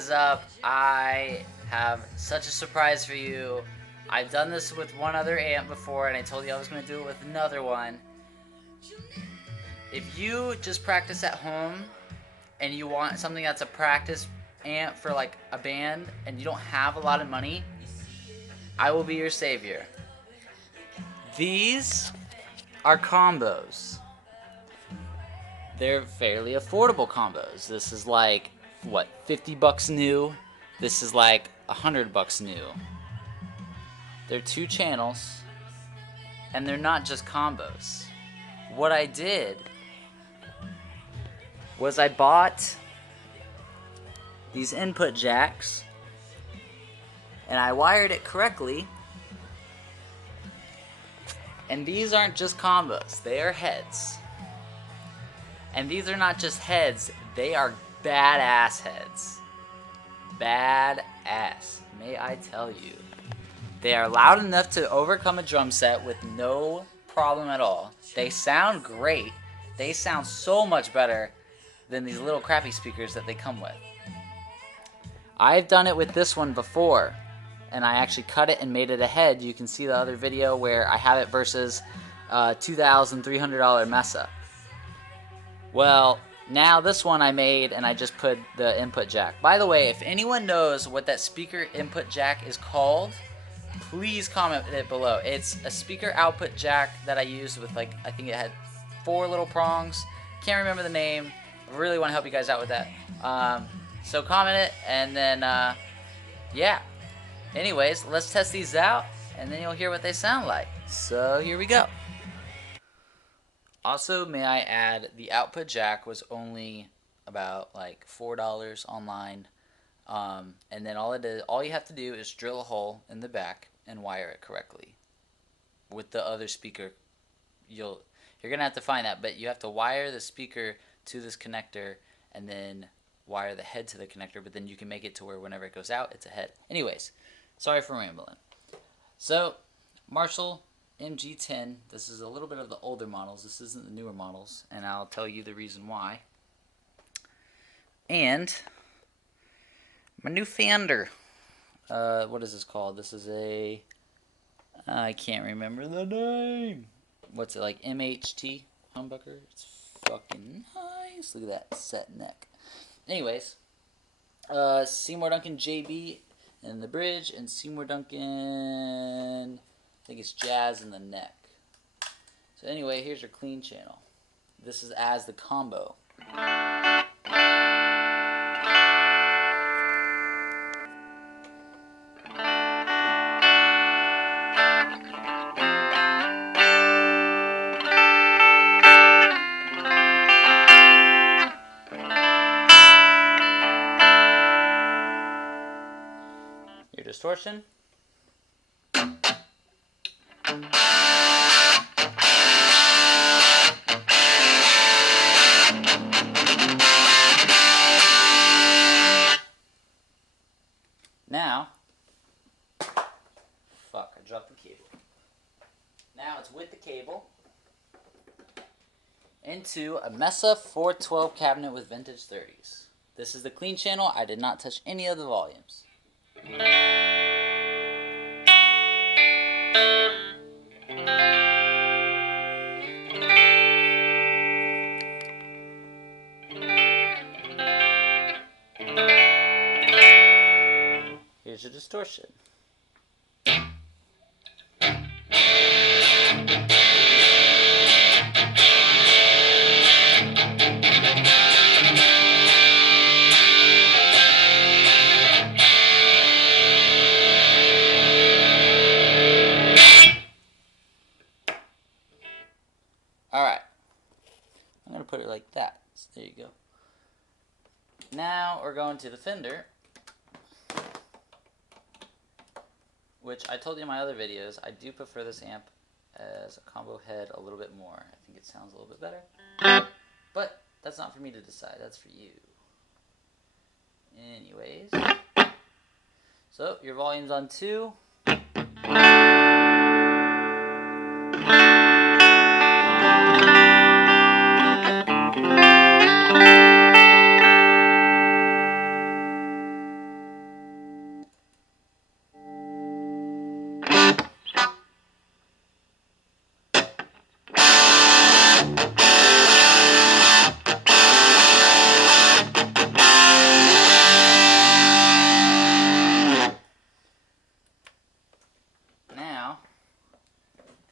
is up? I have such a surprise for you. I've done this with one other amp before, and I told you I was going to do it with another one. If you just practice at home and you want something that's a practice amp for like a band and you don't have a lot of money, I will be your savior. These are combos. They're fairly affordable combos. This is like, what, 50 bucks new? This is like 100 bucks new. They're 2 channels, and they're not just combos. What I did was I bought these input jacks, and I wired it correctly. And these aren't just combos, they are heads. And these are not just heads, they are badass heads. Badass, may I tell you. They are loud enough to overcome a drum set with no problem at all. They sound great. They sound so much better than these little crappy speakers that they come with. I've done it with this one before, and I actually cut it and made it a head. You can see the other video where I have it versus $2,300 Mesa. Well, now this one I made and I just put the input jack. By the way, if anyone knows what that speaker input jack is called, please comment it below. It's a speaker output jack that I used with, like, I think it had 4 little prongs. Can't remember the name. I really want to help you guys out with that. So comment it, and then, yeah. Anyways, let's test these out, and then you'll hear what they sound like. So here we go. Also, may I add, the output jack was only about like $4 online. And then all you have to do is drill a hole in the back and wire it correctly. With the other speaker, you're gonna have to find that, but you have to wire the speaker to this connector and then wire the head to the connector, but then you can make it to where whenever it goes out, it's a head. Anyways, sorry for rambling. So, Marshall MG10, this is a little bit of the older models, this isn't the newer models, and I'll tell you the reason why. And my new Fender. What is this called? This is a, I can't remember the name. What's it, like MHT humbucker? It's fucking nice. Look at that set neck. Anyways, Seymour Duncan JB in the bridge, and Seymour Duncan, I think it's Jazz in the neck. So anyway, here's your clean channel. This is as the combo. Your distortion. Now, fuck, I dropped the cable. Now it's with the cable into a Mesa 412 cabinet with vintage 30s. This is the clean channel. I did not touch any of the volumes. Here's your distortion. Alright, I'm going to put it like that. So there you go. Now we're going to the Fender, which I told you in my other videos, I do prefer this amp as a combo head a little bit more. I think it sounds a little bit better. But that's not for me to decide, that's for you. Anyways, so your volume's on 2.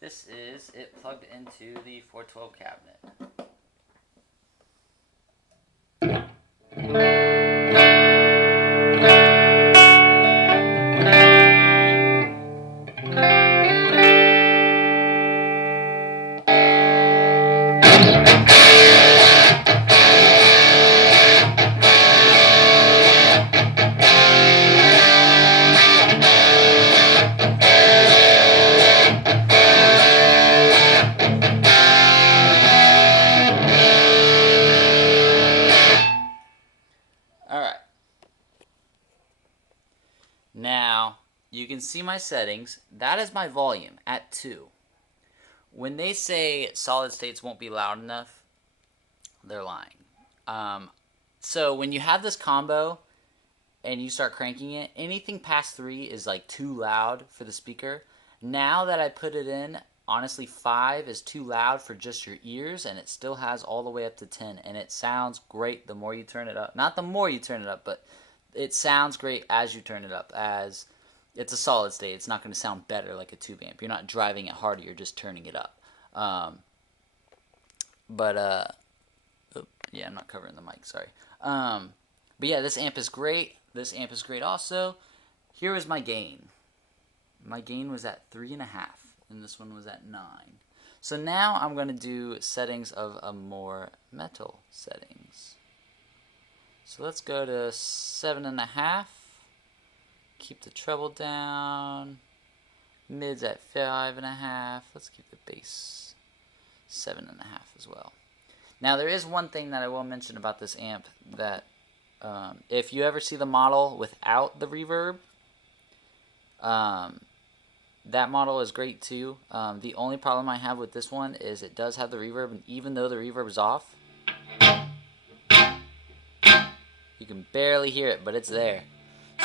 this is it plugged into the 412 cabinet. Alright. Now, you can see my settings. That is my volume at 2. When they say solid states won't be loud enough, they're lying. So when you have this combo and you start cranking it, anything past 3 is like too loud for the speaker. Now that I put it in, honestly 5 is too loud for just your ears, and it still has all the way up to 10, and it sounds great the more you turn it up. Not the more you turn it up, but it sounds great as you turn it up. As it's a solid state, it's not going to sound better like a tube amp. You're not driving it harder, you're just turning it up. Yeah, I'm not covering the mic, sorry. But yeah, this amp is great. This amp is great also. Here is my gain. My gain was at 3.5, and this one was at 9. So now I'm going to do settings of a more metal settings. So let's go to 7.5. Keep the treble down. Mids at 5.5. Let's keep the bass 7.5 as well. Now there is one thing that I will mention about this amp, that if you ever see the model without the reverb, that model is great too. The only problem I have with this one is it does have the reverb, and even though the reverb is off, you can barely hear it, but it's there.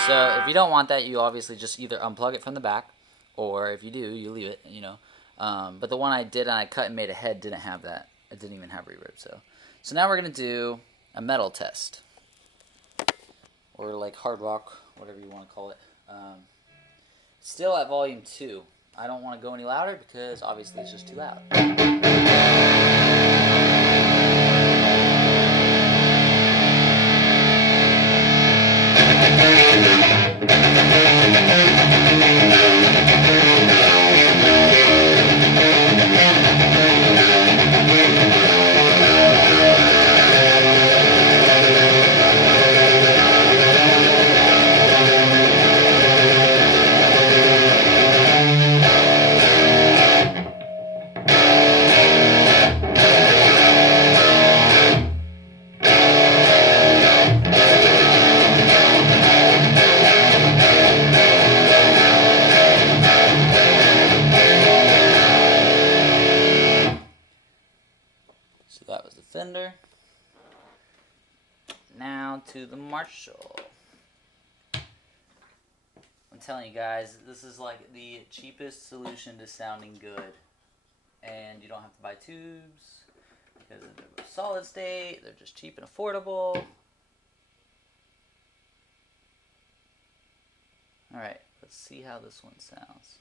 So if you don't want that, you obviously just either unplug it from the back, or if you do, you leave it, you know. But the one I did and I cut and made a head didn't have that. It didn't even have reverb. So now we're going to do a metal test, or like hard rock, whatever you want to call it. Still at volume 2. I don't want to go any louder because obviously it's just too loud. So that was the Fender. Now to the Marshall. I'm telling you guys, this is like the cheapest solution to sounding good. And you don't have to buy tubes, because they're solid state, they're just cheap and affordable. Alright, let's see how this one sounds.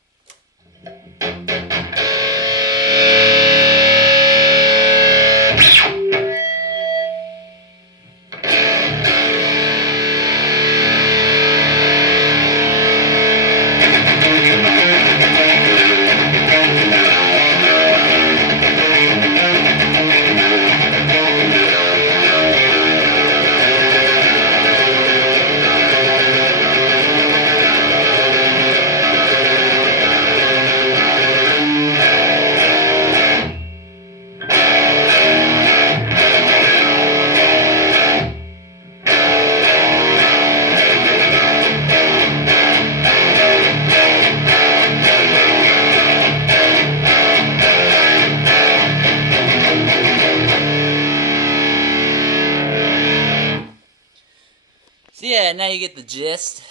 So yeah, now you get the gist.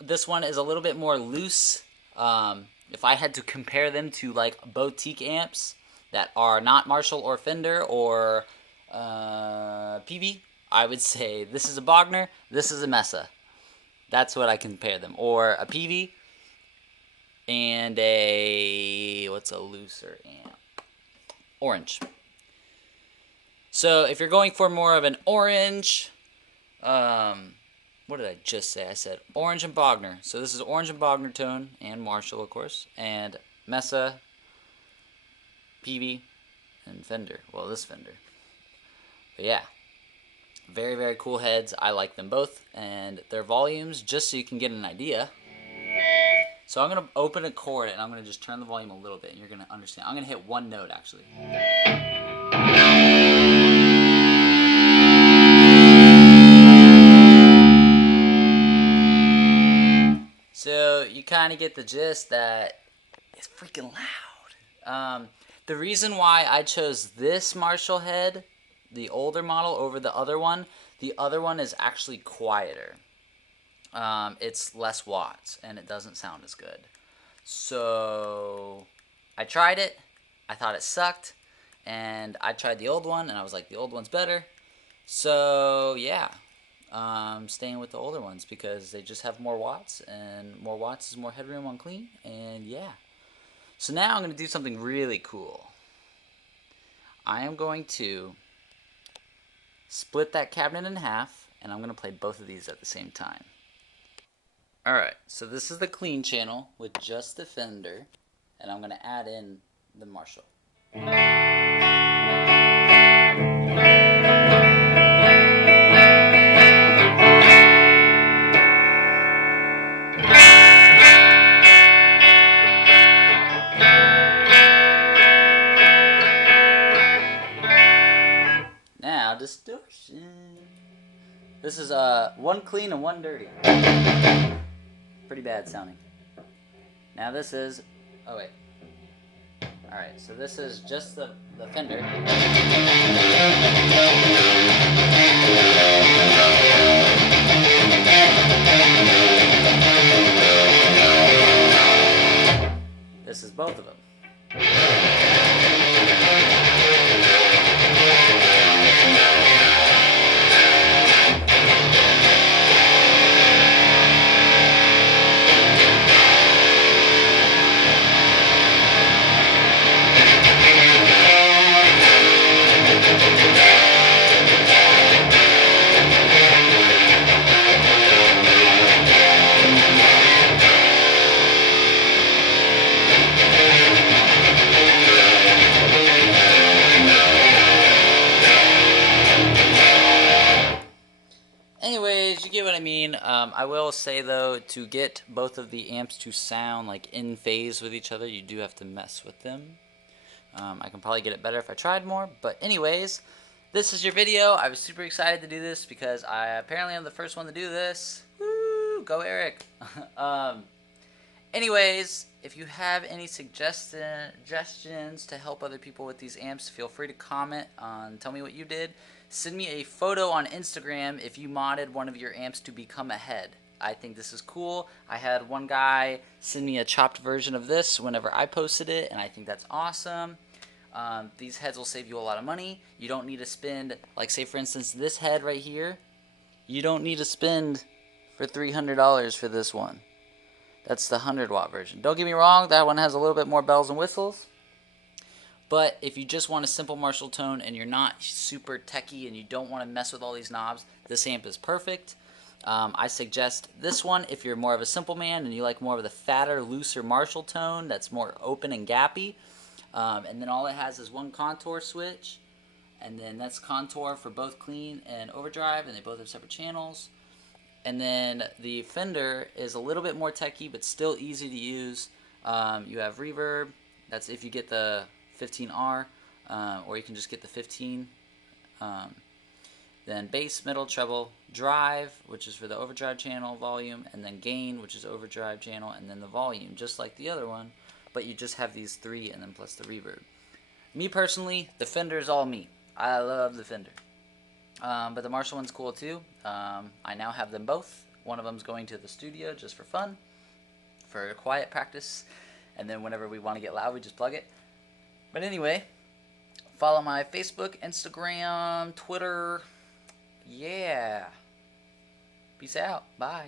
This one is a little bit more loose. If I had to compare them to like boutique amps that are not Marshall or Fender or PV, I would say this is a Bogner, this is a Mesa. That's what I compare them. Or a PV and a, what's a looser amp? Orange. So if you're going for more of an orange, what did I just say? I said orange and Bogner. So this is orange and Bogner tone, and Marshall, of course, and Mesa, Peavey, and Fender. Well, this Fender. But yeah, very, very cool heads. I like them both, and their volumes, just so you can get an idea. So I'm going to open a chord, and I'm going to just turn the volume a little bit, and you're going to understand. I'm going to hit one note, actually. So you kind of get the gist that it's freaking loud. The reason why I chose this Marshall head, the older model, over the other one is actually quieter. It's less watts, and it doesn't sound as good. So I tried it. I thought it sucked, and I tried the old one, and I was like, the old one's better. So yeah. Staying with the older ones because they just have more watts, and more watts is more headroom on clean, and yeah. So now I'm going to do something really cool. I am going to split that cabinet in half, and I'm going to play both of these at the same time. Alright, so this is the clean channel with just the Fender, and I'm going to add in the Marshall. Now, distortion. This is one clean and one dirty. Pretty bad sounding. Now this is, oh wait. Alright, so this is just the Fender. This is both of them. Anyways, you get what I mean. I will say though, to get both of the amps to sound like in phase with each other, you do have to mess with them. I can probably get it better if I tried more, but anyways, this is your video. I was super excited to do this because I apparently am the first one to do this. Woo! Go Eric! Anyways, if you have any suggestions to help other people with these amps, feel free to comment on, tell me what you did. Send me a photo on Instagram if you modded one of your amps to become a head. I think this is cool. I had one guy send me a chopped version of this whenever I posted it, and I think that's awesome. These heads will save you a lot of money. You don't need to spend, like say for instance this head right here, you don't need to spend for $300 for this one. That's the 100-watt version. Don't get me wrong, that one has a little bit more bells and whistles. But if you just want a simple Marshall tone and you're not super techy and you don't want to mess with all these knobs, this amp is perfect. I suggest this one if you're more of a simple man and you like more of the fatter, looser Marshall tone that's more open and gappy. And then all it has is one contour switch, and then that's contour for both clean and overdrive, and they both have separate channels. And then the Fender is a little bit more techy, but still easy to use. You have reverb. That's if you get the 15R, or you can just get the 15. Then bass, middle, treble, drive, which is for the overdrive channel volume, and then gain, which is overdrive channel, and then the volume, just like the other one. But you just have these three, and then plus the reverb. Me personally, the Fender is all me. I love the Fender. But the Marshall one's cool too. I now have them both. One of them's going to the studio just for fun, for quiet practice, and then whenever we want to get loud, we just plug it. But anyway, follow my Facebook, Instagram, Twitter. Yeah. Peace out. Bye.